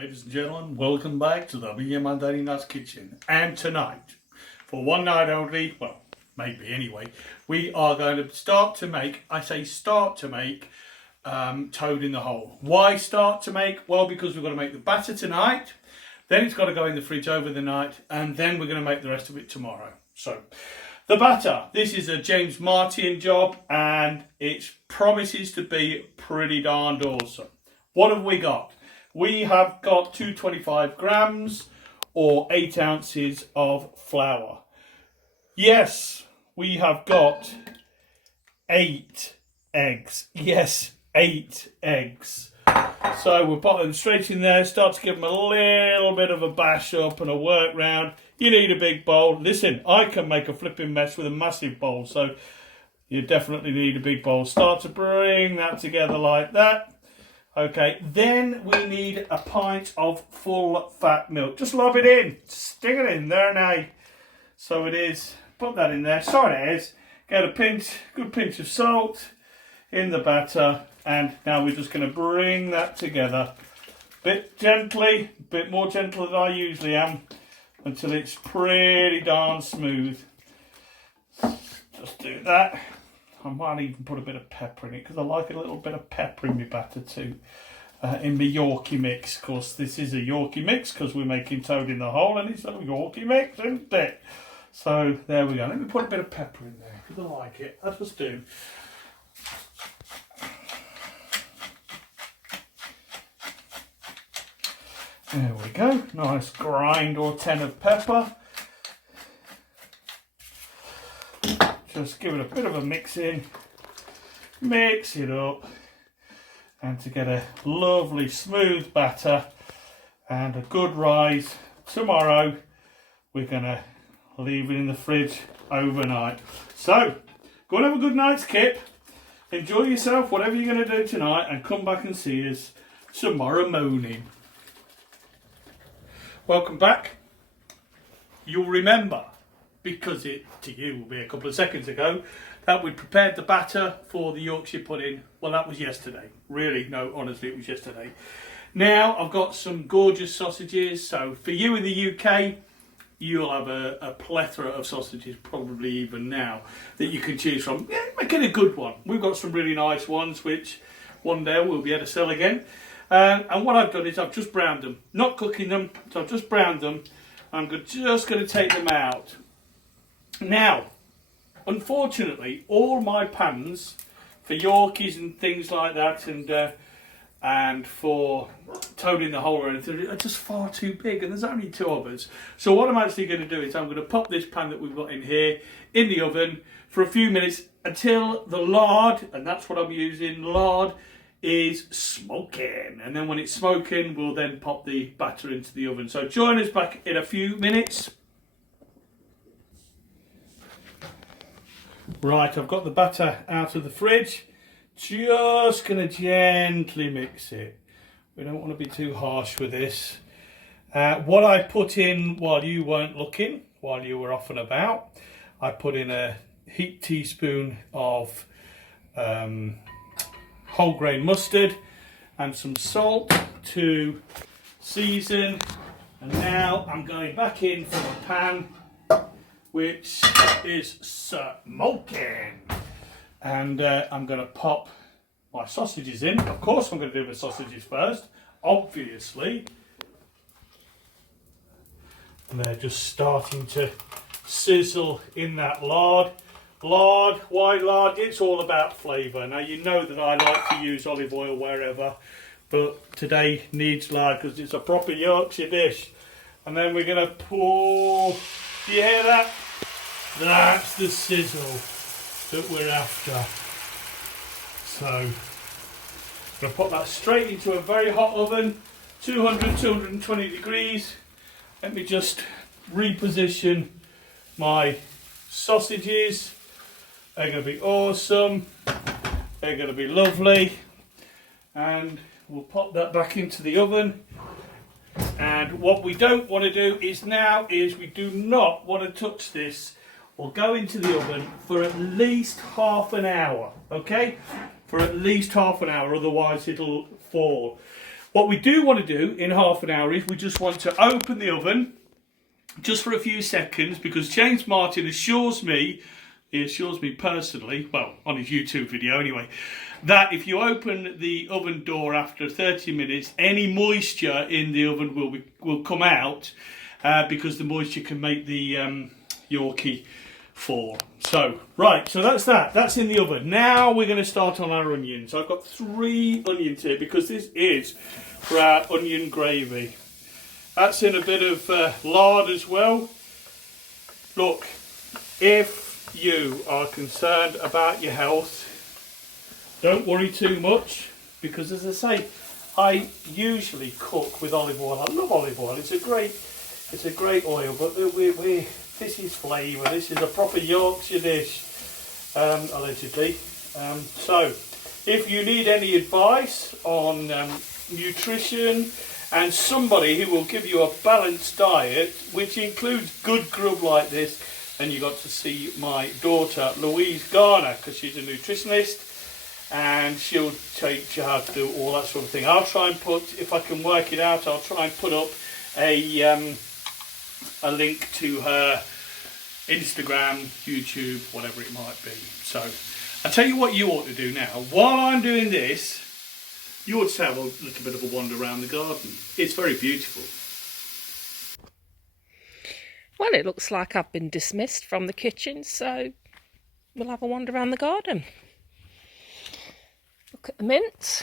Ladies and gentlemen, welcome back to the Villa Mandarinas kitchen. And tonight, for one night only, well, maybe anyway, we are going to start to make toad in the hole. Why start to make? Well, because we're going to make the batter tonight, then it's got to go in the fridge over the night, and then we're going to make the rest of it tomorrow. So, the batter, this is a James Martin job, and it promises to be pretty darned awesome. What have we got? We have got 225 grams or 8 ounces of flour. Yes, we have got 8 eggs. Yes, 8 eggs. So we'll put them straight in there, start to give them a little bit of a bash up and a work round. You need a big bowl. Listen, I can make a flipping mess with a massive bowl, so you definitely need a big bowl. Start to bring that together like that. Okay, then we need a pint of full fat milk. Just lob it in, stick it in there now. So it is, put that in there, so it is. Get a good pinch of salt in the batter, and now we're just going to bring that together. Bit gently, a bit more gentle than I usually am, until it's pretty darn smooth. Just do that. I might even put a bit of pepper in it because I like a little bit of pepper in my batter too. In my Yorkie mix, of course, this is a Yorkie mix because we're making toad in the hole and it's a Yorkie mix, isn't it? So there we go. Let me put a bit of pepper in there because I like it. Let's just do. There we go. Nice grind or 10 of pepper. Just give it a bit of a mix in, mix it up, and to get a lovely smooth batter and a good rise tomorrow, we're going to leave it in the fridge overnight. So, go and have a good night's kip, enjoy yourself, whatever you're going to do tonight, and come back and see us tomorrow morning. Welcome back. You'll remember, because it to you will be a couple of seconds ago, that we prepared the batter for the Yorkshire pudding. Well, that was yesterday. Really, no, honestly, it was yesterday. Now, I've got some gorgeous sausages. So for you in the UK, you'll have a plethora of sausages, probably even now, that you can choose from. Yeah, make it a good one. We've got some really nice ones, which one day we'll be able to sell again. And what I've done is I've just browned them. Not cooking them, so I've just browned them. I'm just going to take them out. Now, unfortunately, all my pans for Yorkies and things like that, and for toad in the hole or anything, are just far too big, and there's only 2 of us. So what I'm actually going to do is I'm going to pop this pan that we've got in here in the oven for a few minutes until the lard, and that's what I'm using, lard, is smoking. And then when it's smoking, we'll then pop the batter into the oven. So join us back in a few minutes. Right, I've got the batter out of the fridge. Just going to gently mix it. We don't want to be too harsh with this. What I put in while you weren't looking, while you were off and about, I put in a heaped teaspoon of whole grain mustard and some salt to season. And now I'm going back in from a pan which is smoking, and I'm going to pop my sausages in. Of course I'm going to do the sausages first, obviously, and they're just starting to sizzle in that lard. White lard, it's all about flavour. Now you know that I like to use olive oil wherever, but today needs lard because it's a proper Yorkshire dish. And then we're going to pour. Do you hear that? That's the sizzle that we're after. So, I'm going to put that straight into a very hot oven, 220 degrees. Let me just reposition my sausages. They're going to be awesome. They're going to be lovely. And we'll pop that back into the oven. And what we don't want to do is we do not want to touch this or go into the oven for at least half an hour, okay? For at least half an hour, otherwise it'll fall. What we do want to do in half an hour is we just want to open the oven just for a few seconds, because James Martin assures me personally, well, on his YouTube video anyway, that if you open the oven door after 30 minutes, any moisture in the oven will come out, because the moisture can make the Yorkie fall. So, right, so that's in the oven. Now we're going to start on our onions. I've got 3 onions here because this is for our onion gravy. That's in a bit of lard as well. Look, if you are concerned about your health, don't worry too much, because as I say, I usually cook with olive oil. I love olive oil. It's a great oil, but this is flavour. This is a proper Yorkshire dish, allegedly. So, if you need any advice on nutrition and somebody who will give you a balanced diet, which includes good grub like this, then you got to see my daughter Louise Garner, because she's a nutritionist and she'll teach you how to do all that sort of thing. I'll try and put, if I can work it out, I'll try and put up a link to her Instagram, YouTube, whatever it might be. So I'll tell you what you ought to do now. While I'm doing this, you ought to have a little bit of a wander around the garden. It's very beautiful. Well, it looks like I've been dismissed from the kitchen, so we'll have a wander around the garden. Look at the mint.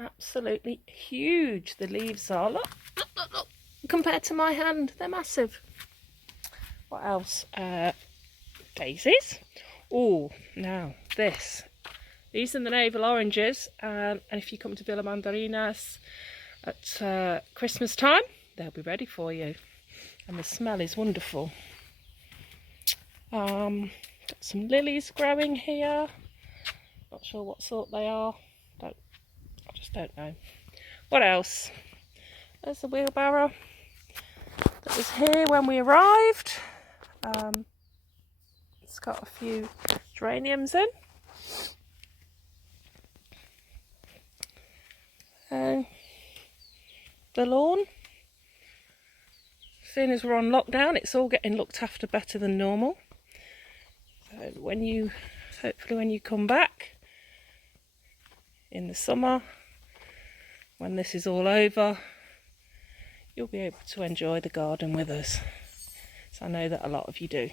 Absolutely huge the leaves are. Look. Compared to my hand, they're massive. What else? Daisies. Oh, now this. These are the navel oranges, and if you come to Villa Mandarinas at Christmas time, they'll be ready for you. And the smell is wonderful. Got some lilies growing here. Not sure what sort they are. I just don't know. What else? There's the wheelbarrow that was here when we arrived. It's got a few geraniums in. The lawn. Seeing as we're on lockdown, it's all getting looked after better than normal. So hopefully when you come back in the summer, when this is all over, you'll be able to enjoy the garden with us. So I know that a lot of you do.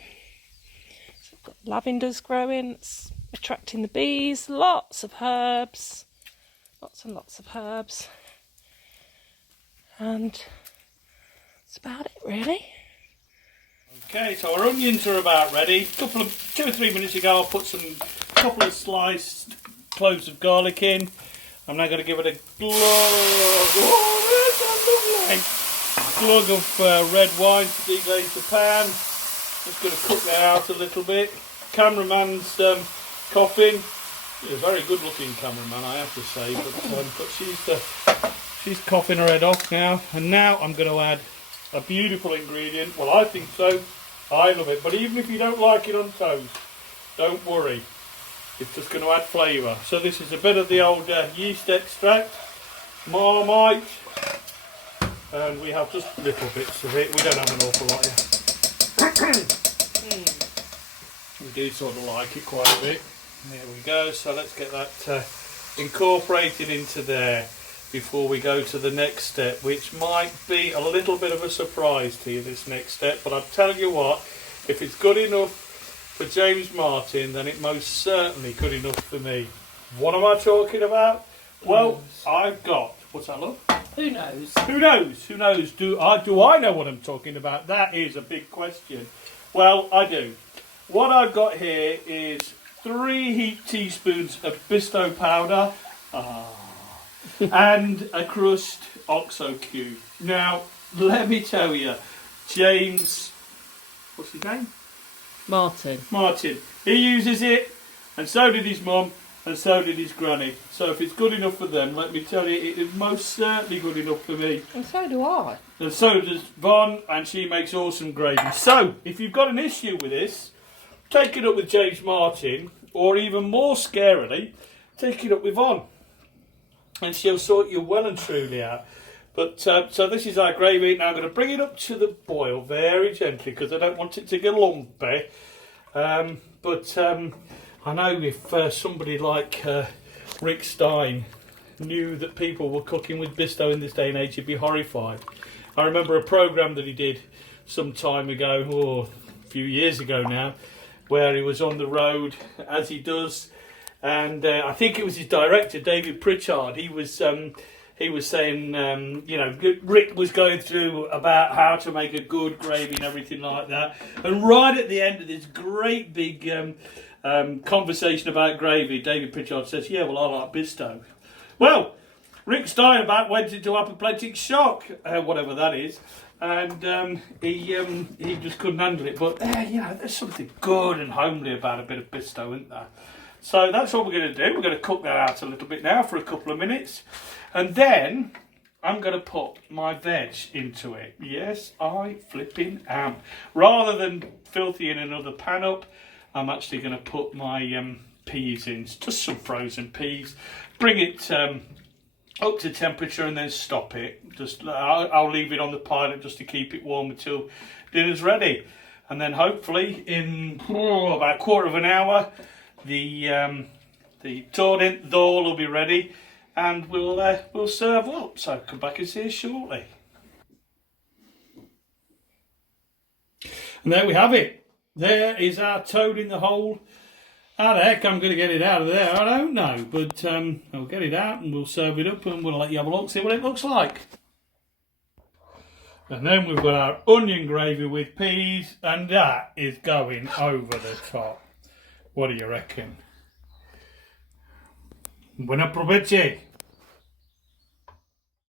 So I've got lavenders growing, it's attracting the bees, lots of herbs, lots and lots of herbs. And that's about it, really. Okay, so our onions are about ready. 2 or 3 minutes ago, I put a couple of sliced cloves of garlic in. I'm now going to give it a glug of red wine to deglaze the pan. Just going to cook that out a little bit. Cameraman's coughing. He's a very good looking cameraman, I have to say, but she's coughing her head off now. And now I'm going to add a beautiful ingredient. Well, I think so. I love it. But even if you don't like it on toast, don't worry. It's just going to add flavour. So this is a bit of the old yeast extract, Marmite, and we have just little bits of it. We don't have an awful lot yet. We do sort of like it quite a bit. There we go. So let's get that incorporated into there before we go to the next step, which might be a little bit of a surprise to you, this next step. But I'll tell you what, if it's good enough for James Martin, then it most certainly good enough for me. What am I talking about? Well, I've got, what's that, love? Who knows? Who knows? Who knows? Do I know what I'm talking about? That is a big question. Well, I do. What I've got here is 3 heaped teaspoons of Bisto powder and a crushed OXO cube. Now, let me tell you, James, what's his name? Martin. He uses it, and so did his mum, and so did his granny. So if it's good enough for them, let me tell you, it is most certainly good enough for me. And so do I. And so does Von, and she makes awesome gravy. So, if you've got an issue with this, take it up with James Martin, or even more scarily, take it up with Von. and she'll sort you well and truly out. But so this is our gravy. Now I'm going to bring it up to the boil very gently because I don't want it to get lumpy. But I know if somebody like Rick Stein knew that people were cooking with Bisto in this day and age, he'd be horrified. I remember a programme that he did some time ago, or a few years ago now, where he was on the road, as he does, and I think it was his director, David Pritchard. He was saying, you know, Rick was going through about how to make a good gravy and everything like that. And right at the end of this great big conversation about gravy, David Pritchard says, yeah, well, I like Bisto. Well, Rick Steinbach went into apoplectic shock, whatever that is, and he just couldn't handle it. But, you know, there's something good and homely about a bit of Bisto, isn't there? So that's what we're going to do. We're going to cook that out a little bit now for a couple of minutes. And then I'm going to put my veg into it. Yes, I flipping am. Rather than filthying another pan up, I'm actually going to put my peas in. Just some frozen peas. Bring it up to temperature and then stop it. I'll leave it on the pilot just to keep it warm until dinner's ready. And then hopefully in about a quarter of an hour, the torrent dal will be ready, and we'll serve up. So come back and see us shortly. And there we have it. There is our toad in the hole. How the heck I'm going to get it out of there, I don't know. But I'll get it out and we'll serve it up and we'll let you have a look, see what it looks like. And then we've got our onion gravy with peas, and that is going over the top. What do you reckon? Buon approvecho!